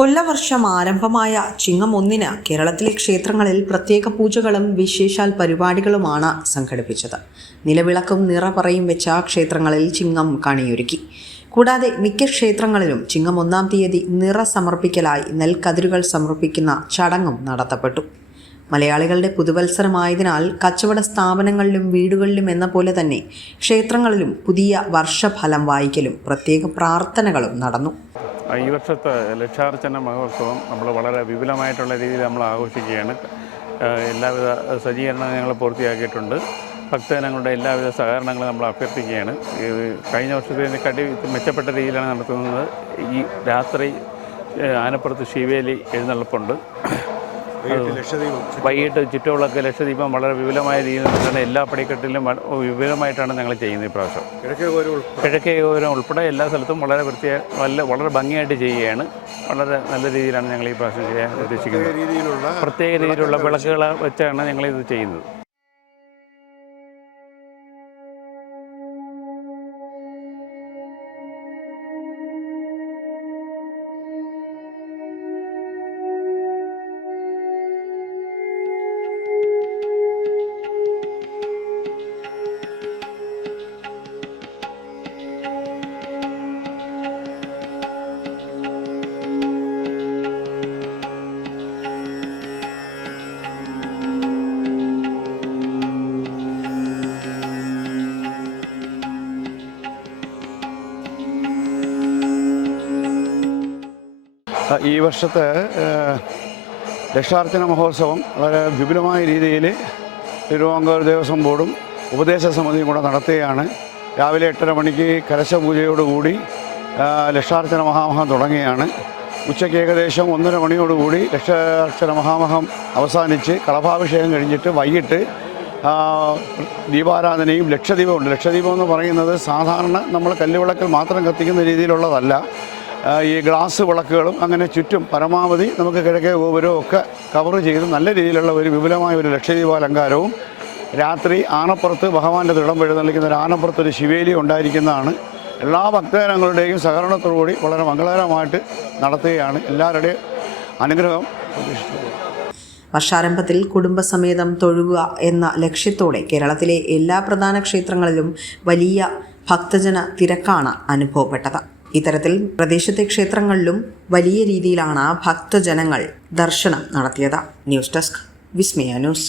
കൊല്ലവർഷം ആരംഭമായ ചിങ്ങം 1-ന് കേരളത്തിലെ ക്ഷേത്രങ്ങളിൽ പ്രത്യേക പൂജകളും വിശേഷാൽ പരിപാടികളുമാണ് സംഘടിപ്പിച്ചത്. നിലവിളക്കും നിറപറയും വെച്ച ക്ഷേത്രങ്ങളിൽ ചിങ്ങം കണിയൊരുക്കി. കൂടാതെ മിക്ക ക്ഷേത്രങ്ങളിലും ചിങ്ങം 1-ാം തീയതി നിറ സമർപ്പിക്കലായി നെൽക്കതിരുകൾ സമർപ്പിക്കുന്ന ചടങ്ങും നടത്തപ്പെട്ടു. മലയാളികളുടെ പുതുവത്സരമായതിനാൽ കച്ചവട സ്ഥാപനങ്ങളിലും വീടുകളിലും എന്ന പോലെ തന്നെ ക്ഷേത്രങ്ങളിലും പുതിയ വർഷഫലം വായിക്കലും പ്രത്യേക പ്രാർത്ഥനകളും നടന്നു. ഈ വർഷത്തെ ലക്ഷാർച്ചന മഹോത്സവം നമ്മൾ വളരെ വിപുലമായിട്ടുള്ള രീതിയിൽ നമ്മൾ ആഘോഷിക്കുകയാണ്. എല്ലാവിധ സജ്ജീകരണങ്ങളും ഞങ്ങൾ പൂർത്തിയാക്കിയിട്ടുണ്ട്. ഭക്തജനങ്ങളുടെ എല്ലാവിധ സഹകരണങ്ങളും നമ്മൾ അഭ്യർത്ഥിക്കുകയാണ്. കഴിഞ്ഞ വർഷത്തേക്കാട്ടി മെച്ചപ്പെട്ട രീതിയിലാണ് നടത്തുന്നത്. ഈ രാത്രി ആനപ്പുറത്ത് ശിവേലി എഴുന്നള്ളിപ്പുണ്ട്. വൈകിട്ട് ചുറ്റുവിളക്ക് ലക്ഷദീപം വളരെ വിപുലമായ രീതിയിൽ തന്നെ എല്ലാ പടിക്കെട്ടിലും വിപുലമായിട്ടാണ് ഞങ്ങൾ ചെയ്യുന്നത്. ഈ പ്രാവശ്യം കിഴക്കേ ഗോപുരം ഉൾപ്പെടെ എല്ലാ സ്ഥലത്തും വളരെ ഭംഗിയായിട്ട് ചെയ്യുകയാണ്. വളരെ നല്ല രീതിയിലാണ് ഞങ്ങൾ ഈ പ്രാവശ്യം ചെയ്യാൻ ഉദ്ദേശിക്കുന്നത്. പ്രത്യേക രീതിയിലുള്ള വിളക്കുകൾ വെച്ചാണ് ഞങ്ങളിത് ചെയ്യുന്നത്. ഈ വർഷത്തെ ലക്ഷാർച്ചന മഹോത്സവം വളരെ വിപുലമായ രീതിയിൽ തിരുവിതാംകൂർ ദേവസ്വം ബോർഡും ഉപദേശ സമിതിയും കൂടെ നടത്തുകയാണ്. രാവിലെ 8:30 മണിക്ക് കലശപൂജയോടുകൂടി ലക്ഷാർച്ചന മഹാമഹം തുടങ്ങുകയാണ്. ഉച്ചയ്ക്ക് ഏകദേശം 1:30 മണിയോടുകൂടി ലക്ഷാർച്ചന മഹാമഹം അവസാനിച്ച് കളഭാഭിഷേകം കഴിഞ്ഞിട്ട് വൈകിട്ട് ദീപാരാധനയും ലക്ഷദീപമുണ്ട്. ലക്ഷദീപം എന്ന് പറയുന്നത് സാധാരണ നമ്മൾ കല്ലുവിളക്കിൽ മാത്രം കത്തിക്കുന്ന രീതിയിലുള്ളതല്ല. ഈ ഗ്ലാസ് വിളക്കുകളും അങ്ങനെ ചുറ്റും പരമാവധി നമുക്ക് കിഴക്കേ ഗോപുരവും ഒക്കെ കവർ ചെയ്ത് നല്ല രീതിയിലുള്ള ഒരു വിപുലമായ ഒരു ലക്ഷദീപാലങ്കാരവും രാത്രി ആനപ്പുറത്ത് ഭഗവാന്റെ തിടം എഴുന്നള്ളിക്കുന്ന ഒരു ആനപ്പുറത്തൊരു ശിവേലി ഉണ്ടായിരിക്കുന്നതാണ്. എല്ലാ ഭക്തജനങ്ങളുടെയും സഹകരണത്തോടുകൂടി വളരെ മംഗളകരമായിട്ട് നടത്തുകയാണ്. എല്ലാവരുടെയും അനുഗ്രഹം പ്രതീക്ഷിക്കുന്നു. വർഷാരംഭത്തിൽ കുടുംബസമേതം തൊഴുക എന്ന ലക്ഷ്യത്തോടെ കേരളത്തിലെ എല്ലാ പ്രധാന ക്ഷേത്രങ്ങളിലും വലിയ ഭക്തജന തിരക്കാണ് അനുഭവപ്പെട്ടത്. ഇത്തരത്തിൽ പ്രദേശത്തെ ക്ഷേത്രങ്ങളിലും വലിയ രീതിയിലാണ് ഭക്തജനങ്ങൾ ദർശനം നടത്തിയത്. ന്യൂസ് ഡെസ്ക് വിസ്മയ ന്യൂസ്.